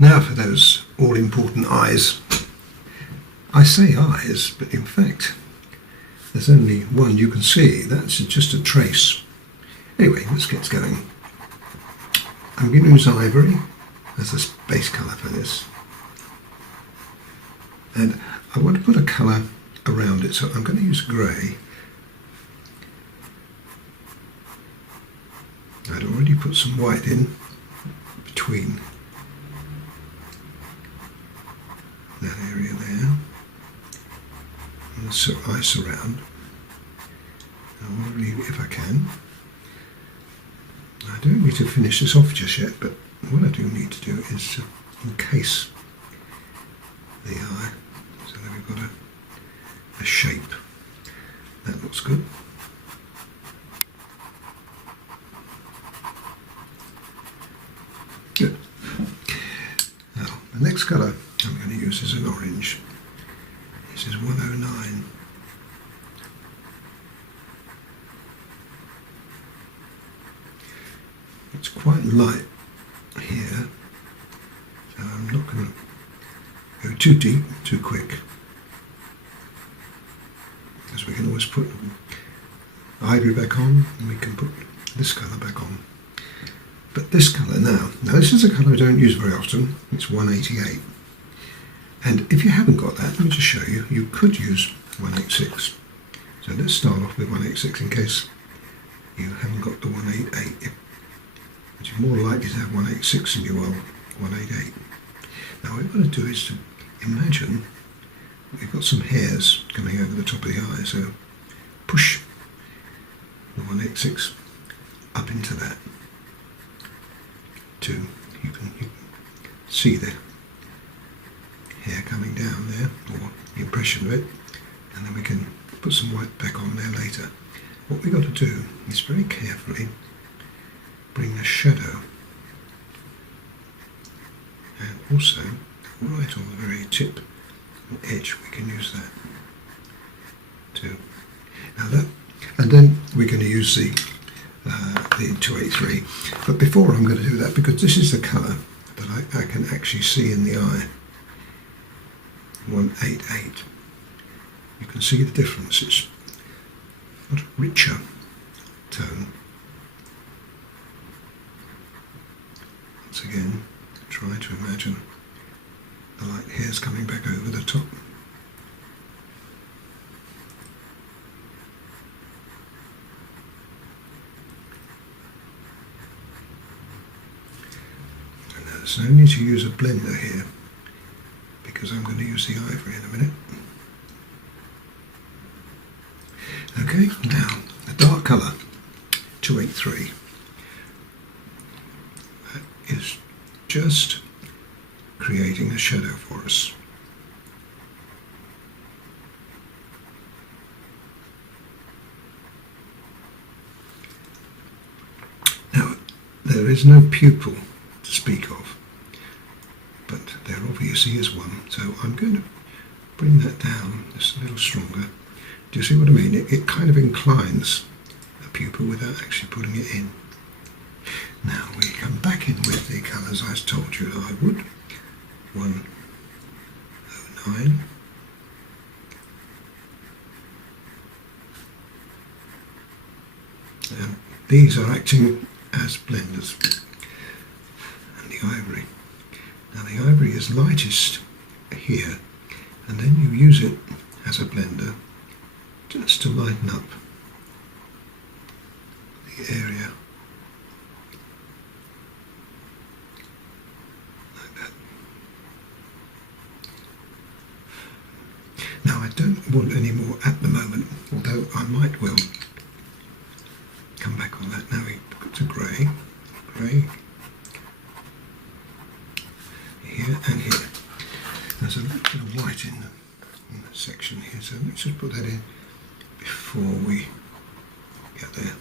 Now for those all-important eyes. I say eyes, but in fact there's only one you can see. That's just a trace. Anyway, let's get going. I'm going to use ivory as a base colour for this. And I want to put a colour around it, so I'm going to use grey. I'd already put some white in between that area there. And so I surround. I want to leave it if I can. I don't need to finish this off just yet, but what I do need to do is to encase the eye so that we've got a shape. That looks good. Good. Now, the next colour I'm going to use is an orange. This is 109. It's quite light here, so I'm not going to go too deep, too quick, because we can always put ivory back on and we can put this colour back on. But this colour now this is a colour I don't use very often. It's 188, and if you haven't got that, let me just show you. You could use 186. So let's start off with 186 in case you haven't got the 188. But you're more likely to have 186 than you will 188. Now what we're going to do is to imagine we've got some hairs coming over the top of the eye, so push the 186 up into that. You can see the hair coming down there, or the impression of it, and then we can put some white back on there later. What we've got to do is very carefully bring a shadow, and also right on the very tip and edge we can use that too. Now that, and then we're going to use the 283, but before I'm going to do that, because this is the colour that I can actually see in the eye, 188, you can see the difference. It's got a richer tone. Once again, try to imagine the light hairs coming back over the top. And there's no need to use a blender here, because I'm going to use the ivory in a minute. Okay, now the dark colour, 283. Is just creating a shadow for us. Now, there is no pupil to speak of, but there obviously is one, so I'm going to bring that down just a little stronger. Do you see what I mean? It kind of inclines a pupil without actually putting it in. Now we come back in with the colours I told you I would. 109. And these are acting as blenders. And the ivory. Now the ivory is lightest here, and then you use it as a blender just to lighten up the area. Now I don't want any more at the moment, although I might well come back on that. Now we put to grey, here and here. There's a little bit of white in the section here, so let's just put that in before we get there.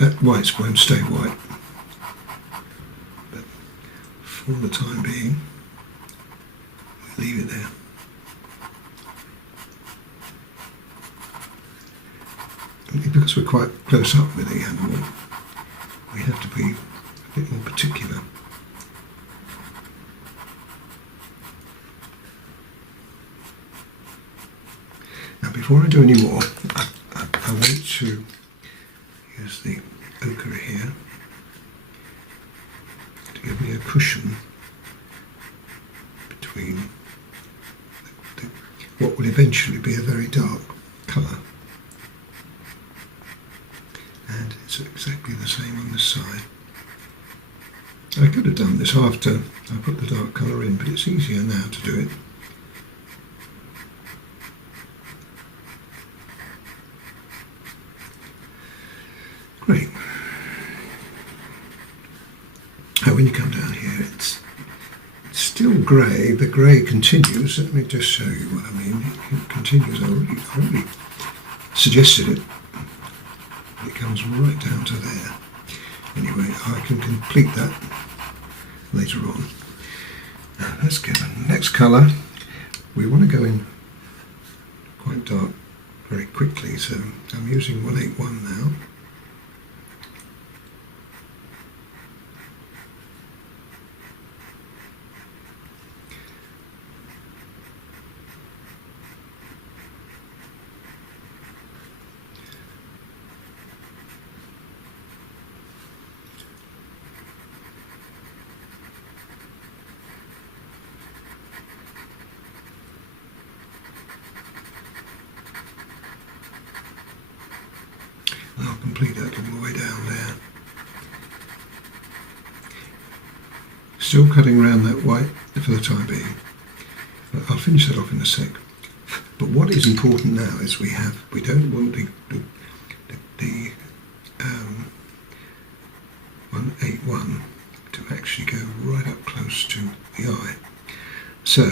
that white won't stay white. But for the time being, we'll leave it there. Because we're quite close up with the animal, we have to be a bit more particular. Now, before I do any more, I want to use the ochre here to give me a cushion between what will eventually be a very dark colour. And it's exactly the same on this side. I could have done this after I put the dark colour in, but it's easier now to do it. Great. Now when you come down here, it's still grey. The grey continues. Let me just show you what I mean. It continues. I already suggested it. It comes right down to there. Anyway, I can complete that later on. Now let's get the next colour. We want to go in quite dark very quickly, so I'm using 181 now. I'll complete that all the way down there. Still cutting around that white for the time being. But I'll finish that off in a sec. But what is important now is we don't want the 181 to actually go right up close to the eye. So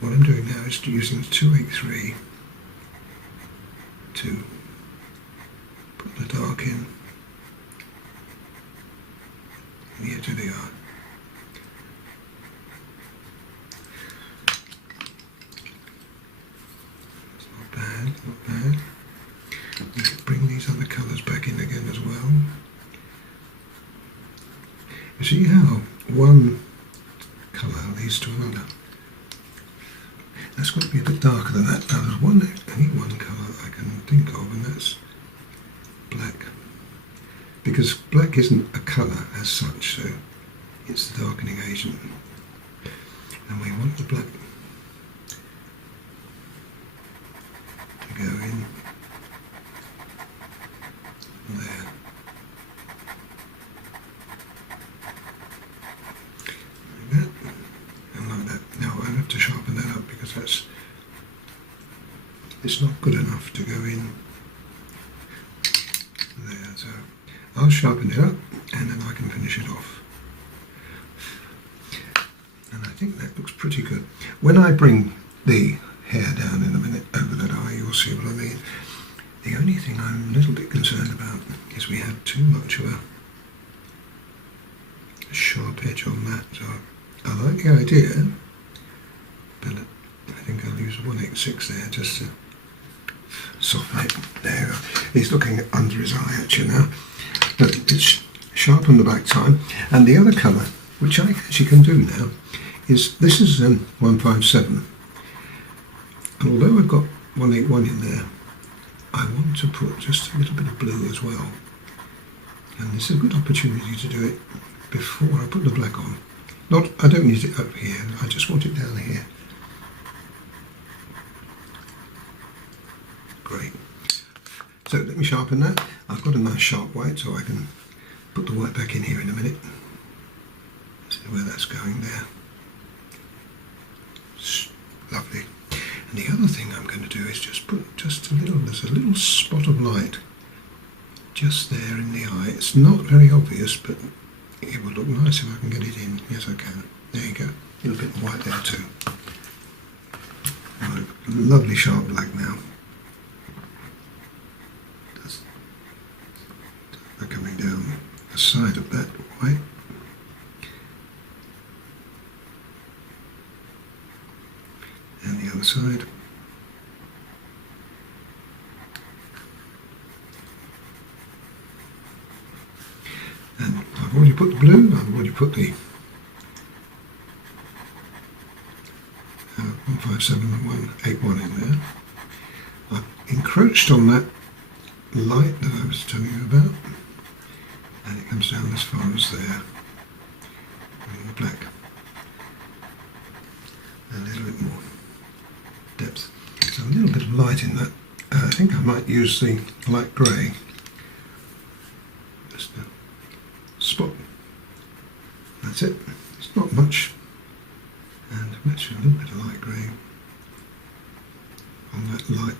what I'm doing now is using the 283 to put the dark in the edge of the eye. It's not bad, not bad. We can bring these other colours back in again as well. You see how one colour leads to another? That's got to be a bit darker than that. Now there's only one colour I can think of, and that's black. Because black isn't a colour as such, so it's the darkening agent. And we want the black to go in there. Like that, and like that. Now I have to sharpen that up because it's not good enough to go in there, so I'll sharpen it up and then I can finish it off. And I think that looks pretty good. When I bring the hair down in a minute over that eye, you'll see what I mean. The only thing I'm a little bit concerned about is we had too much of a sharp edge on that. So I like the idea, but I think I'll use 186 there just to soften it. There we go. He's looking under his eye actually now. But it's sharpened the back time. And the other colour, which I actually can do now, is this is 157. And although I've got 181 in there, I want to put just a little bit of blue as well. And this is a good opportunity to do it before I put the black on. I don't need it up here, I just want it down here. Great. So let me sharpen that. I've got a nice sharp white, so I can put the white back in here in a minute. See where that's going there. Lovely. And the other thing I'm going to do is just put just a little, there's a little spot of light just there in the eye. It's not very obvious, but it will look nice if I can get it in. Yes, I can. There you go. A little bit of white there too. Oh, lovely sharp black now. The way. And the other side. And I've already put the blue, I've already put the 157 and 181 in there. I've encroached on that light that I was telling you about, and it comes down as far as there in the black. A little bit more depth. So a little bit of light in that. I think I might use the light grey. Just a spot. That's it. It's not much. And match a little bit of light grey on that light.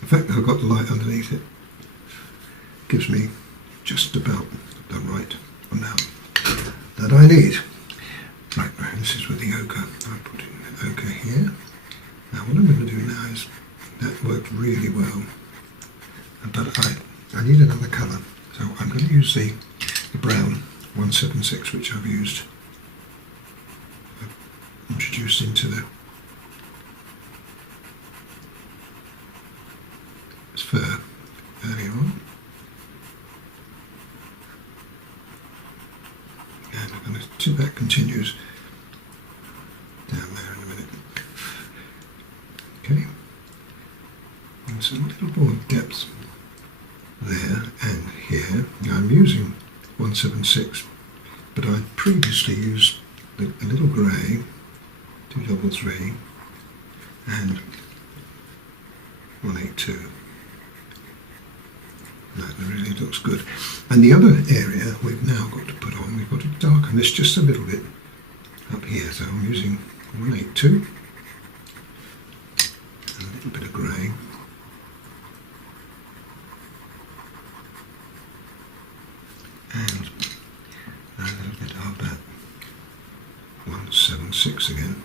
The fact that I've got the light underneath it gives me just about the right amount that I need. Right, this is with the ochre. I put in the ochre here. Now what I'm going to do now is, that worked really well, but I need another colour, so I'm going to use the brown 176, which I've used, introduced into the fur earlier on. And I'm going to see that continues down there in a minute. Okay, and some little more depth there and here. Now I'm using 176, but I previously used a little grey, 233, and 182. That really looks good. And the other area we've now got to put on, we've got to darken this just a little bit up here. So I'm using 182, and a little bit of grey. And a little bit of that 176 again.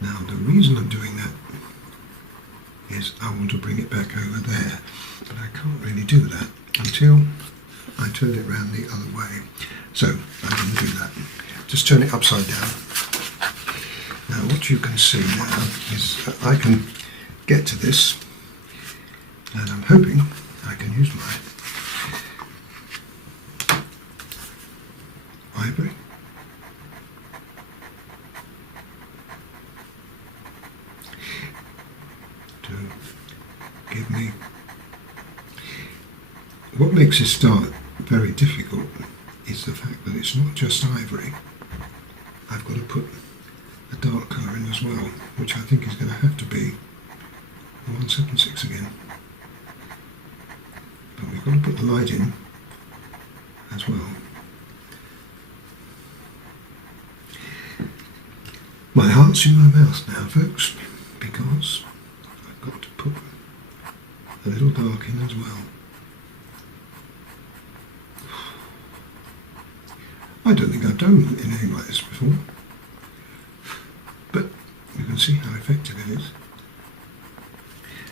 Now the reason I'm doing that is I want to bring it back over there, but I can't really do that until I turn it around the other way. So I'm going to do that. Just turn it upside down. Now what you can see now is that I can get to this, and I'm hoping I can use my ivory to give me what makes this start very difficult is the fact that it's not just ivory. I've got to put a dark colour in as well, which I think is going to have to be 176 again. But we've got to put the light in as well. My heart's in my mouth now, folks, because I've got to put a little dark in as well. I don't think I've done anything like this before, but you can see how effective it is.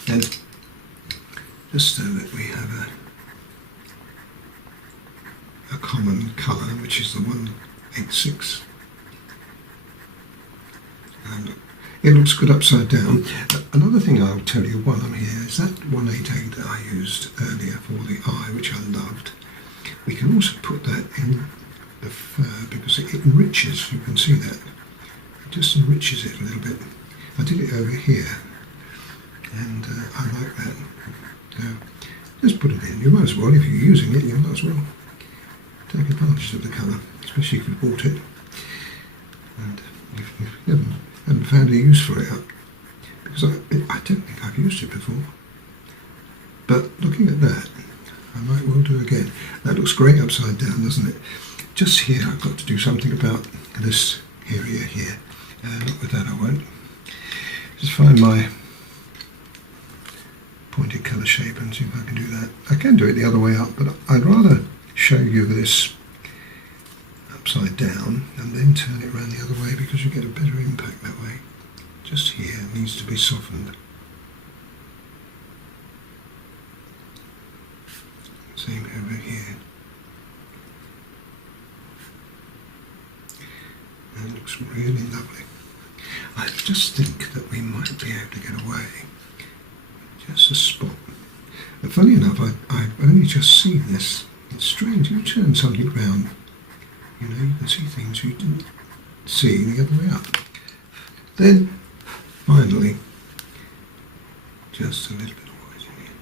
And just so that we have a common colour, which is the 186. And it looks good upside down. Another thing I'll tell you while I'm here is that 188 that I used earlier for the eye, which I loved. We can also put that in the fur because it enriches, you can see that. It just enriches it a little bit. I did it over here, and I like that. So just put it in. You might as well, if you're using it, you might as well take advantage of the colour, especially if you bought it and if you haven't found a use for it, because I don't think I've used it before. But looking at that, I might well do again. That looks great upside down, doesn't it? Just here I've got to do something about this area here. Not with that I won't. Just find my pointed colour shape and see if I can do that. I can do it the other way up, but I'd rather show you this upside down and then turn it around the other way because you get a better impact that way. Just here it needs to be softened. Same over here. looks really lovely. I just think that we might be able to get away. Just a spot. But funny enough, I've only just seen this. It's strange, you turn something round, you know, you can see things you didn't see the other way up. Then, finally, just a little bit of white in here.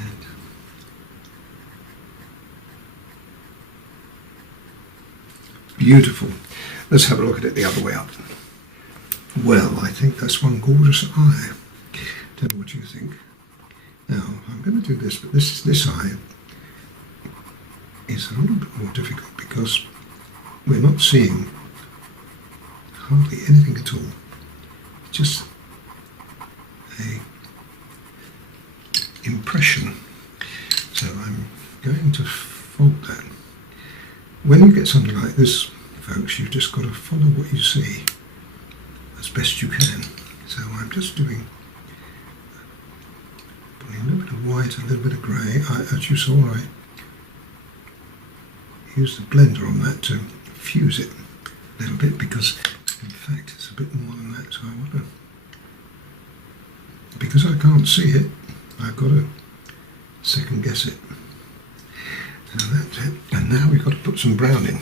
And beautiful. Let's have a look at it the other way up. Well, I think that's one gorgeous eye. Don't know what you think. Now, I'm going to do this, but this eye is a little bit more difficult because we're not seeing hardly anything at all. Just a impression. So I'm going to fold that. When you get something like this, folks, you've just got to follow what you see as best you can. So I'm just putting a little bit of white, a little bit of grey. As you saw, I used the blender on that to fuse it a little bit because, in fact, it's a bit more than that. So I want to, because I can't see it, I've got to second guess it. So that's it. And now we've got to put some brown in.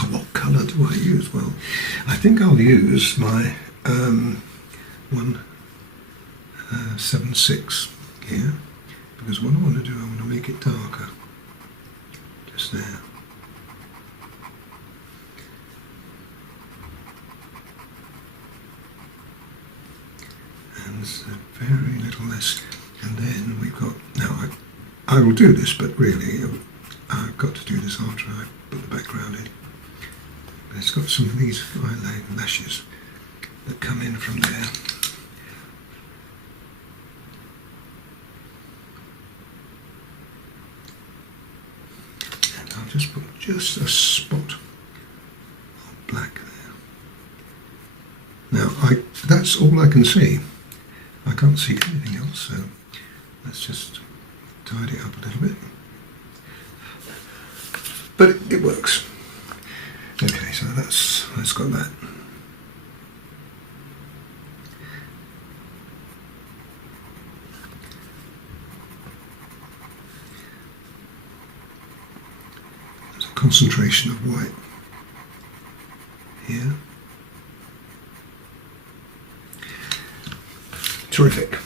Oh, what colour do I use? Well, I think I'll use my 176 here, because what I want to do, I want to make it darker. Just there. And there's very little less. And then we've got, now I will do this, but really I've got to do this after I put the background in. But it's got some of these eyelashes that come in from there. And I'll just put just a spot of black there. Now, that's all I can see. I can't see anything else, so let's just tidy it up a little bit. But it works. Okay, so that's got that. There's a concentration of white here. Terrific.